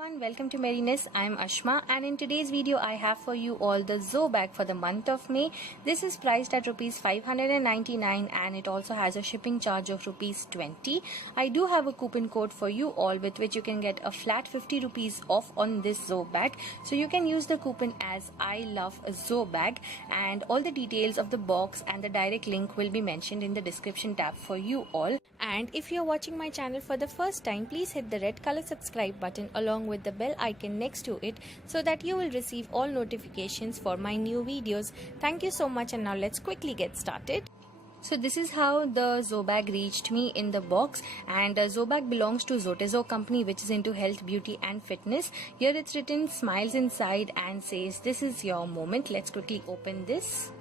everyone, welcome to Merriness. I am Ashma, and in today's video I have for you all the ZoBag for the month of May. This is priced at rupees 599 and it also has a shipping charge of rupees 20. I do have a coupon code for you all with which you can get a flat 50 rupees off on this ZoBag. So you can use the coupon as I love ZoBag, and all the details of the box and the direct link will be mentioned in the description tab for you all. And if you're watching my channel for the first time, please hit the red color subscribe button along with the bell icon next to it so that you will receive all notifications for my new videos. Thank you so much, and now let's quickly get started. So this is how the ZoBag reached me in the box, and ZoBag belongs to Zotezo company, which is into health, beauty and fitness. Here it's written smiles inside and says this is your moment. Let's quickly open this.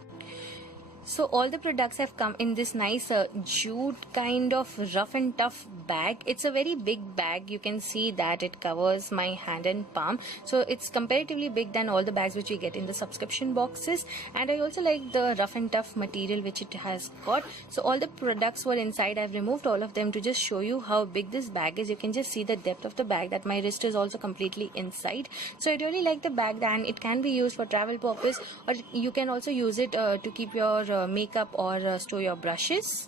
So all the products have come in this nice jute kind of rough and tough bag. It's a very big bag. You can see that it covers my hand and palm. So it's comparatively big than all the bags which we get in the subscription boxes. And I also like the rough and tough material which it has got. So all the products were inside. I've removed all of them to just show you how big this bag is. You can just see the depth of the bag, that my wrist is also completely inside. So I really like the bag, and it can be used for travel purpose, or you can also use it to keep your makeup or store your brushes.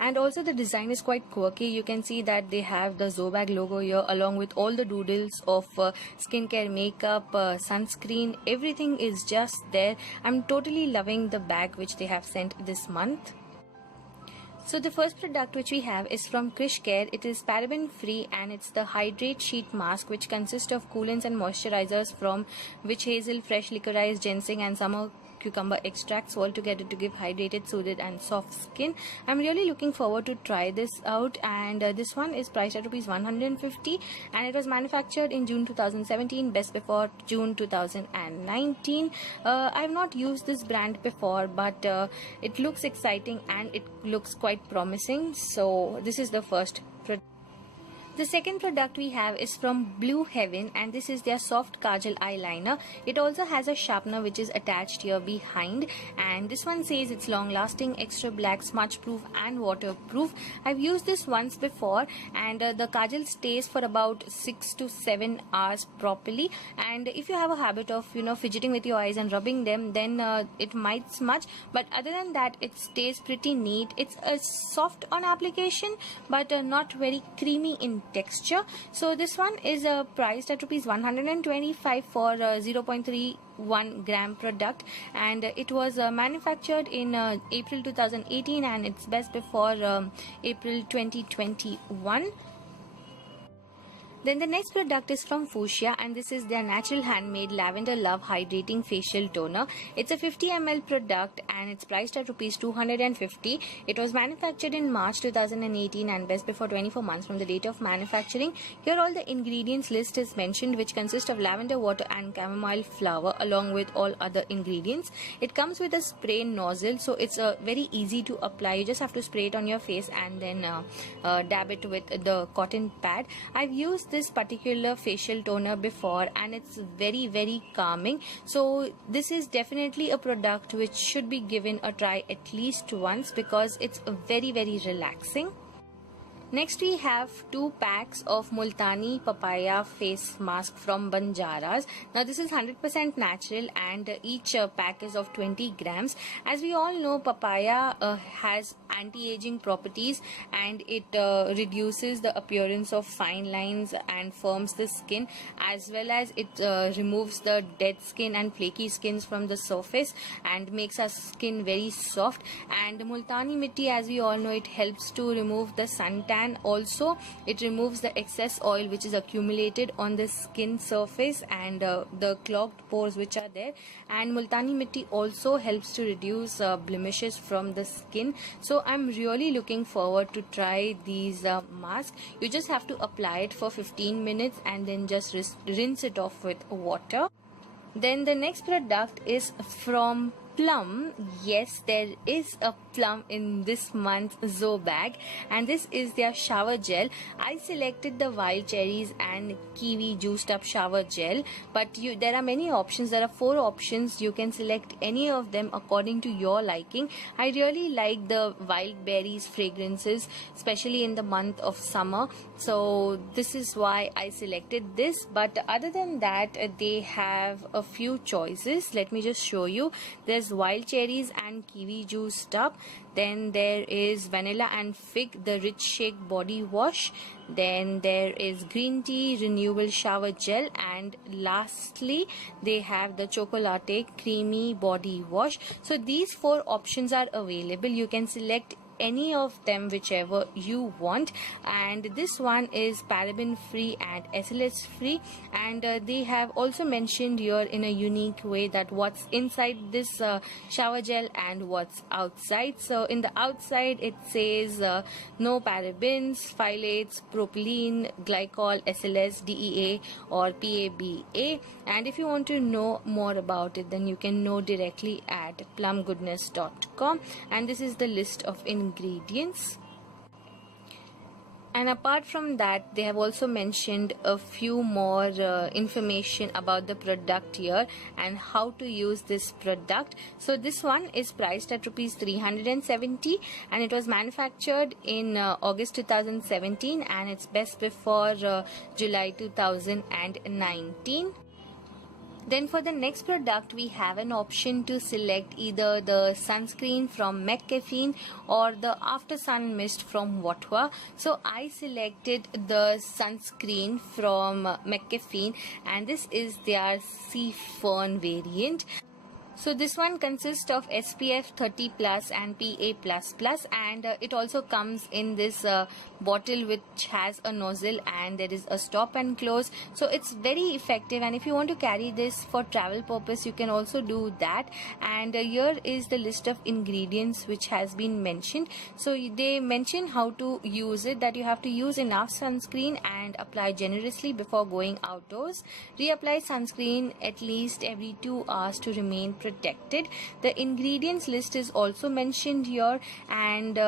And also the design is quite quirky. You can see that they have the ZoBag logo here along with all the doodles of skincare, makeup, sunscreen. Everything is just there. I'm totally loving the bag which they have sent this month. So the first product which we have is from Krish Care. It is paraben free and it's the Hydrate sheet mask, which consists of coolants and moisturizers from witch hazel, fresh licorice, ginseng and summer cucumber extracts all together to give hydrated, soothed and soft skin. I'm really looking forward to try this out, and this one is priced at rupees 150 and it was manufactured in June 2017, best before June 2019. I have not used this brand before, but it looks exciting and it looks quite promising. So this is the first product. The second product we have is from Blue Heaven, and this is their soft kajal eyeliner. It also has a sharpener which is attached here behind, and this one says it's long lasting, extra black, smudge proof and waterproof. I've used this once before, and the kajal stays for about 6 to 7 hours properly, and if you have a habit of fidgeting with your eyes and rubbing them, then it might smudge, but other than that it stays pretty neat. It's a soft on application but not very creamy in texture. So this one is priced at rupees 125 for 0.31 gram product, and it was manufactured in April 2018 and it's best before April 2021. Then the next product is from Fuchsia, and this is their natural handmade lavender love hydrating facial toner. It's a 50 ml product and it's priced at rupees 250. It was manufactured in March 2018 and best before 24 months from the date of manufacturing. Here all the ingredients list is mentioned, which consist of lavender water and chamomile flower along with all other ingredients. It comes with a spray nozzle, so it's very easy to apply. You just have to spray it on your face and then dab it with the cotton pad. I've used this particular facial toner before and it's very calming. So this is definitely a product which should be given a try at least once because it's very relaxing. Next we have 2 packs of Multani papaya face mask from Banjaras. Now this is 100% natural and each pack is of 20 grams. As we all know, papaya has anti-aging properties and it reduces the appearance of fine lines and firms the skin, as well as it removes the dead skin and flaky skins from the surface and makes our skin very soft. And Multani mitti, as we all know, it helps to remove the suntan. Also it removes the excess oil which is accumulated on the skin surface and the clogged pores which are there, and Multani mitti also helps to reduce blemishes from the skin. So I'm really looking forward to try these masks. You just have to apply it for 15 minutes and then just rinse it off with water. Then the next product is from plum. Yes, there is a plum in this month's ZoBag, and this is their shower gel. I selected the wild cherries and kiwi juiced up shower gel, but there are many options. There are 4 options. You can select any of them according to your liking. I really like the wild berries fragrances, especially in the month of summer, so this is why I selected this. But other than that, they have a few choices. Let me just show you. There's wild cherries and kiwi juiced up, then there is vanilla and fig, the rich shake body wash, then there is green tea renewal shower gel, and lastly they have the chocolate creamy body wash. So these 4 options are available. You can select any of them, whichever you want, and this one is paraben free and SLS free, and they have also mentioned here in a unique way that what's inside this shower gel and what's outside. So in the outside it says no parabens, phthalates, propylene glycol, SLS, DEA or PABA, and if you want to know more about it, then you can know directly at plumgoodness.com, and this is the list of ingredients. And apart from that, they have also mentioned a few more information about the product here and how to use this product. So this one is priced at rupees 370, and it was manufactured in August 2017, and it's best before July 2019. Then for the next product, we have an option to select either the sunscreen from McCaffeine or the after sun mist from Watwa. So I selected the sunscreen from McCaffeine, and this is their sea fern variant. So this one consists of SPF 30 plus and PA plus plus, and it also comes in this bottle which has a nozzle, and there is a stop and close. So it's very effective, and if you want to carry this for travel purpose, you can also do that. And here is the list of ingredients which has been mentioned. So they mention how to use it, that you have to use enough sunscreen and apply generously before going outdoors. Reapply sunscreen at least every 2 hours to remain protected. The ingredients list is also mentioned here, and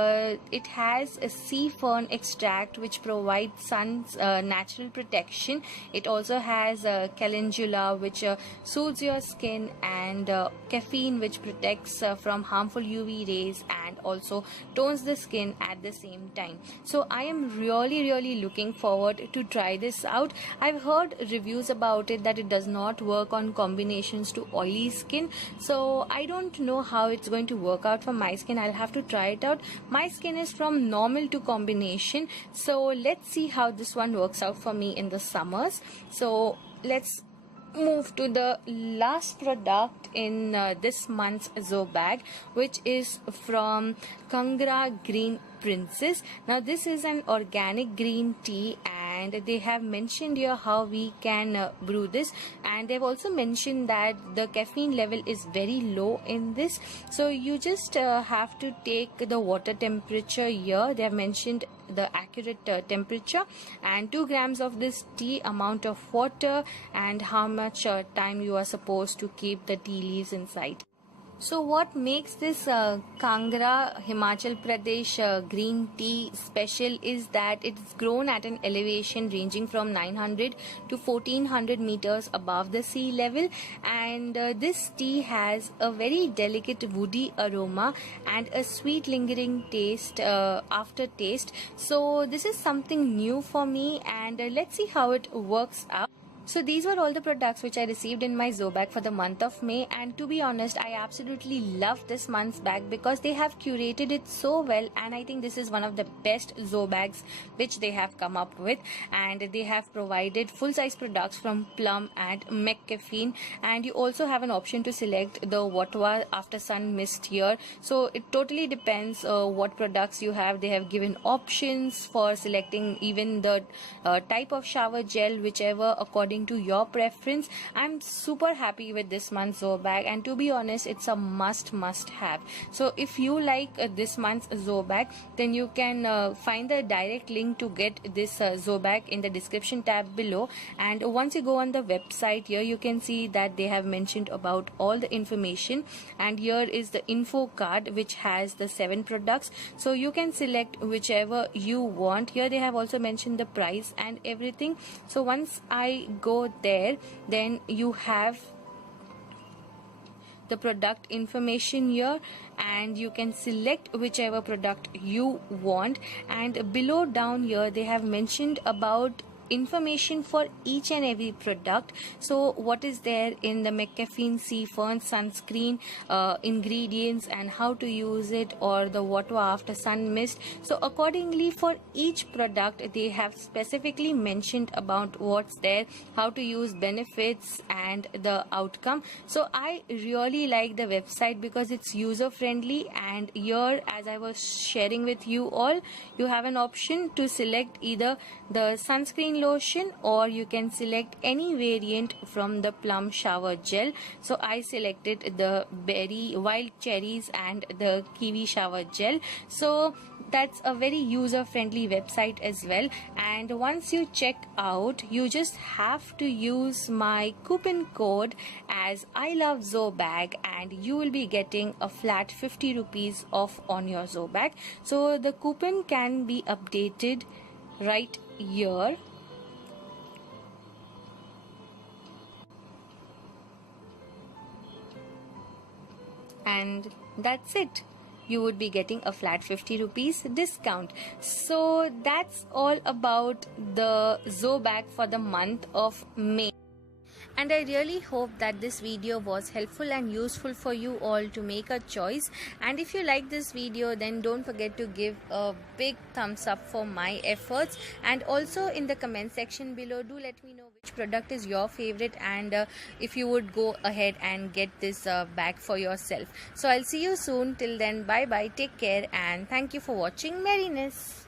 it has a sea fern extract which provides sun's natural protection. It also has calendula which soothes your skin, and caffeine which protects from harmful UV rays and also tones the skin at the same time. So I am really looking forward to try this out. I've heard reviews about it that it does not work on combinations to oily skin, so I don't know how it's going to work out for my skin. I'll have to try it out. My skin is from normal to combination, so let's see how this one works out for me in the summers. So let's move to the last product in this month's ZoBag, which is from Kangra Green Princess. Now this is an organic green tea, and they have mentioned here how we can brew this, and they've also mentioned that the caffeine level is very low in this. So you just have to take the water temperature here. They have mentioned the accurate temperature, and 2 grams of this tea, amount of water, and how much time you are supposed to keep the tea leaves inside. So what makes this Kangra Himachal Pradesh green tea special is that it's grown at an elevation ranging from 900 to 1400 meters above the sea level, and this tea has a very delicate woody aroma and a sweet lingering taste, aftertaste. So this is something new for me, and let's see how it works out. So these were all the products which I received in my ZoBag for the month of May, and to be honest, I absolutely love this month's bag because they have curated it so well, and I think this is one of the best ZoBags which they have come up with. And they have provided full-size products from Plum and McCaffeine, and you also have an option to select the Watwa After Sun Mist here. So it totally depends what products you have. They have given options for selecting even the type of shower gel, whichever according according to your preference. I'm super happy with this month's ZoBag, and to be honest, it's a must have. So if you like this month's ZoBag, then you can find the direct link to get this ZoBag in the description tab below. And once you go on the website, here you can see that they have mentioned about all the information, and here is the info card which has the 7 products, so you can select whichever you want. Here they have also mentioned the price and everything. So once I go there, then you have the product information here, and you can select whichever product you want. And below down here they have mentioned about information for each and every product. So what is there in the McCaffeine Sea Fern sunscreen, ingredients and how to use it, or the water after sun mist. So accordingly for each product they have specifically mentioned about what's there, how to use, benefits and the outcome. So I really like the website because it's user friendly, and here, as I was sharing with you all, you have an option to select either the sunscreen lotion, or you can select any variant from the plum shower gel. So I selected the berry, wild cherries and the kiwi shower gel. So that's a very user friendly website as well. And once you check out, you just have to use my coupon code as I love ZoBag, and you will be getting a flat 50 rupees off on your ZoBag. So the coupon can be updated right here. And that's it. You would be getting a flat 50 rupees discount. So that's all about the ZoBag for the month of May. And I really hope that this video was helpful and useful for you all to make a choice. And if you like this video, then don't forget to give a big thumbs up for my efforts. And also in the comment section below, do let me know which product is your favorite, and if you would go ahead and get this bag for yourself. So I'll see you soon. Till then, bye bye, take care, and thank you for watching Merriness.